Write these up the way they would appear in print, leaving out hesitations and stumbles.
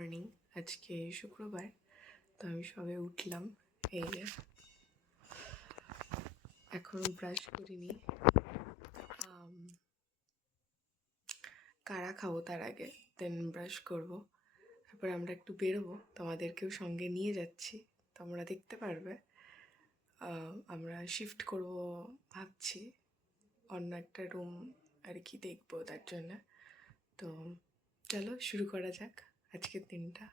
Morning. আজকে শুক্রবার, তো আমি সবে উঠলাম। এই যে এখন ব্রাশ করিনি, কারা খাবো তার আগে দেন ব্রাশ করব। তারপর আমরা একটু বেরোবো, তোমাদেরকেও সঙ্গে নিয়ে যাচ্ছি, তোমরা দেখতে পারবে। আমরা শিফট করব ভাবছি, অন্য একটা রুম আর কি দেখবো, তার জন্য। তো চলো শুরু করা যাক আজকের দিনটা।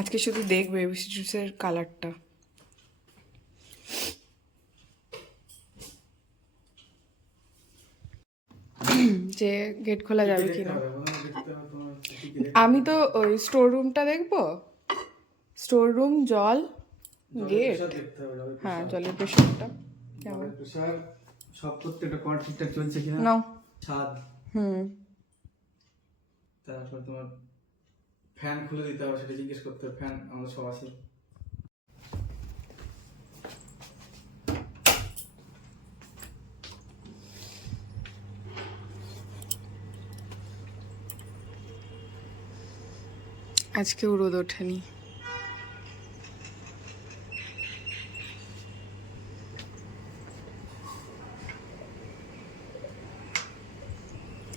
আজকে শুধু দেখবে এবিসি জুসের কালারটা। যে গেট খোলা যাবে কিনা। আমি তো ওই স্টোর রুমটা দেখবো, স্টোর রুম, জল, গেট। হ্যাঁ, জলের প্রেশারটা কেমন, সব প্রত্যেকটা কল ঠিকঠাক চলছে কিনা, নাও। ছাদ, তারপর তোমার ফ্যান খুলে দিতে হবে, সেটা জিজ্ঞেস করতে হবে। ফ্যান আমাদের সব আছে। আজকেও রোদ ওঠেনি।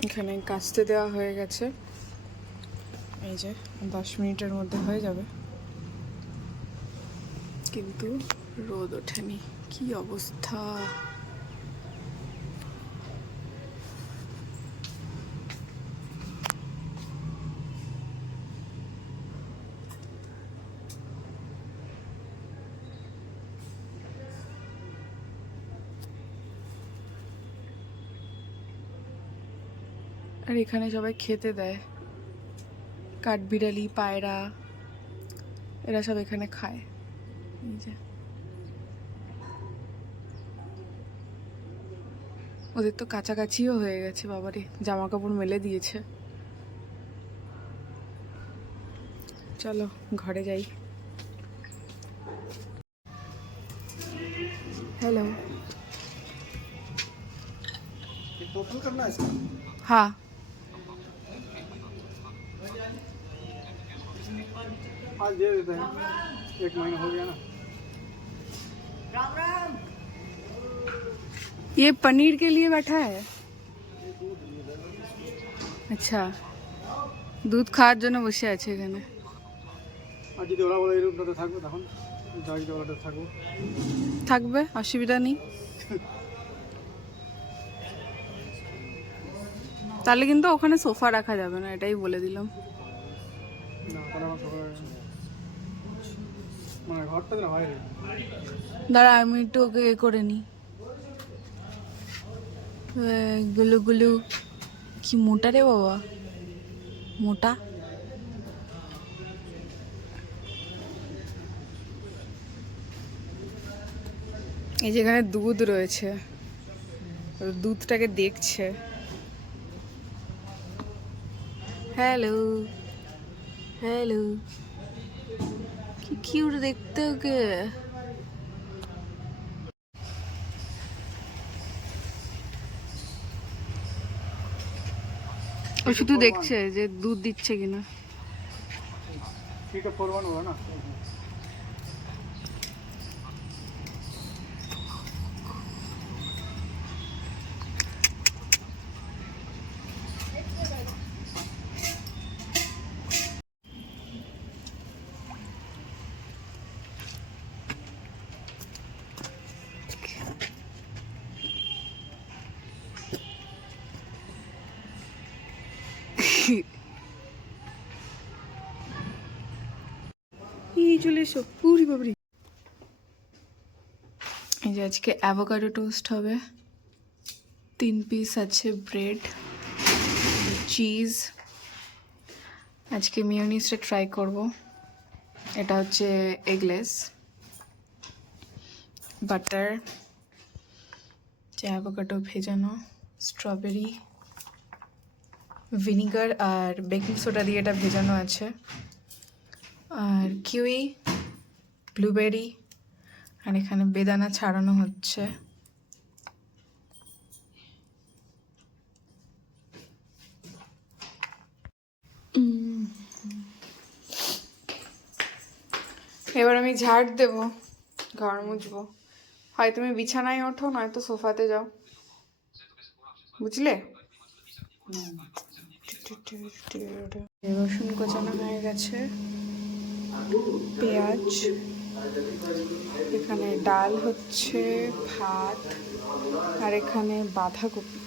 এখানে কাচতে দেওয়া হয়ে গেছে, এই যে 10 মিনিটের মধ্যে হয়ে যাবে, কিন্তু রোদ ওঠেনি। কি অবস্থা! আর এখানে সবাই খেতে দেয়, কাঠবিড়ালি, পায়রা, এরা সব এখানে খায়। এই যে ওদের তো কাছাকাছিও হয়ে গেছে, বাবারে, জামা কাপড় মেলে দিয়েছে। চলো ঘরে যাই। हेलो, टोटल करना है इसका? हाँ। आज दे देते हैं, 1 महीना हो गया ना। ये पनीर के लिए बैठा है। আচ্ছা, দুধ খাওয়ার জন্য বসে আছে এখানে। আর যদি ওরা বলে এই রুমটাতে থাকবে, তখন যা যদি ওরাটাতে থাকবো, থাকবে, অসুবিধা নেই। তাহলে কিন্তু ওখানে সোফা রাখা যাবে না, এটাই বলে দিলাম। না তাহলে আমার সবাই মানে ঘরটা না বাইরে। দাঁড়া, আমি একটু ওকে এ করে নিই। গুলু গুলু, কি মোটা রে বাবা, মোটা। এই যেখানে দুধ রয়েছে, দুধটাকে দেখছে। হ্যালো হ্যালো, কি কিউট দেখতে ওকে। ও শুধু দেখছে যে দুধ দিচ্ছে কিনা। ठीक है, 4-1 हुआ ना। এই চলে এসো পুরি বাবরি। এই যে আজকে অ্যাভোকাডো টোস্ট হবে, 3 পিস আছে ব্রেড, চিজ, আজকে মিওনিসটা ট্রাই করব, এটা হচ্ছে এগলেস, বাটার, যে অ্যাভোকাডো ভেজানো, স্ট্রবেরি, ভিনিগার আর বেকিং সোডা দিয়ে এটা ভেজানো আছে, আর কিউই, ব্লুবেরি, আর এখানে বেদানা ছাড়ানো হচ্ছে। এবার আমি ঝাড় দেব, ঘর মুছবো, হয় তুমি বিছানায় ওঠো নয়তো সোফাতে যাও, বুঝলে? রসুন কোচানো হয়ে গেছে, পেঁয়াজ, এখানে ডাল হচ্ছে, ভাত, আর এখানে বাঁধাকপি।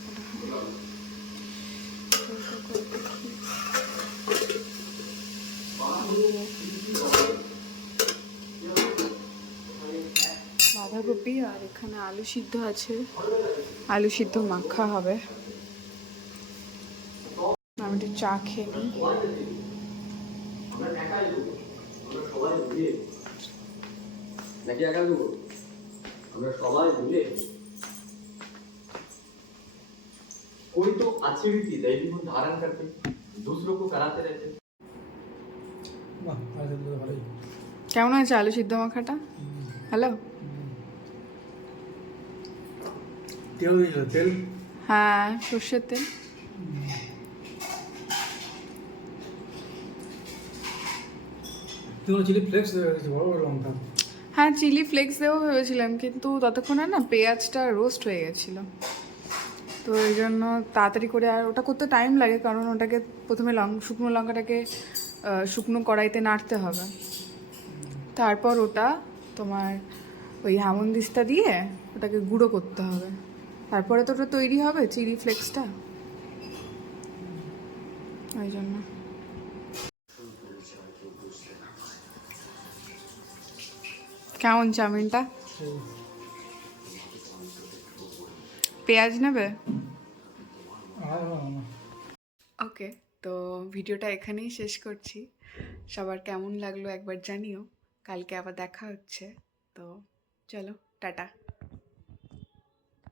বাঁধাকপি আর এখানে আলু সিদ্ধ আছে, আলু সিদ্ধ মাখা হবে। আমি একটু চা খেয়ে নিই। আমরা সবাই মিলে कोई तो अच्छी भी चीज है जीवन धारण करते दूसरों को कराते रहते। বাহ, তাহলে তো ভালোই। কেমন হয়েছে আলু সিদ্ধ মাখাটা? হ্যালো? তেল দিয়েছিল, তেল হ্যাঁ, সর্ষের তেল। তুমি চিলি ফ্লেক্স বড় বড় লঙ্কা। হ্যাঁ, চিলি ফ্লেক্স দেবো ভেবেছিলাম, কিন্তু ততক্ষণে না পেঁয়াজটা রোস্ট হয়ে গেছিলো, তো এই জন্য তাড়াতাড়ি করে, আর ওটা করতে টাইম লাগে কারণ ওটাকে প্রথমে শুকনো লঙ্কাটাকে শুকনো কড়াইতে নাড়তে হবে, তারপর ওটা তোমার ওই হামনদিস্তা দিয়ে ওটাকে গুঁড়ো করতে হবে, তারপরে তো ওটা তৈরি হবে চিলি ফ্লেক্সটা, ওই জন্য। কেমন চাউমিনটা? পেঁয়াজ নেবে? ওকে, তো ভিডিওটা এখানেই শেষ করছি। সবার কেমন লাগলো একবার জানিও, কালকে আবার দেখা হচ্ছে, তো চলো টাটা।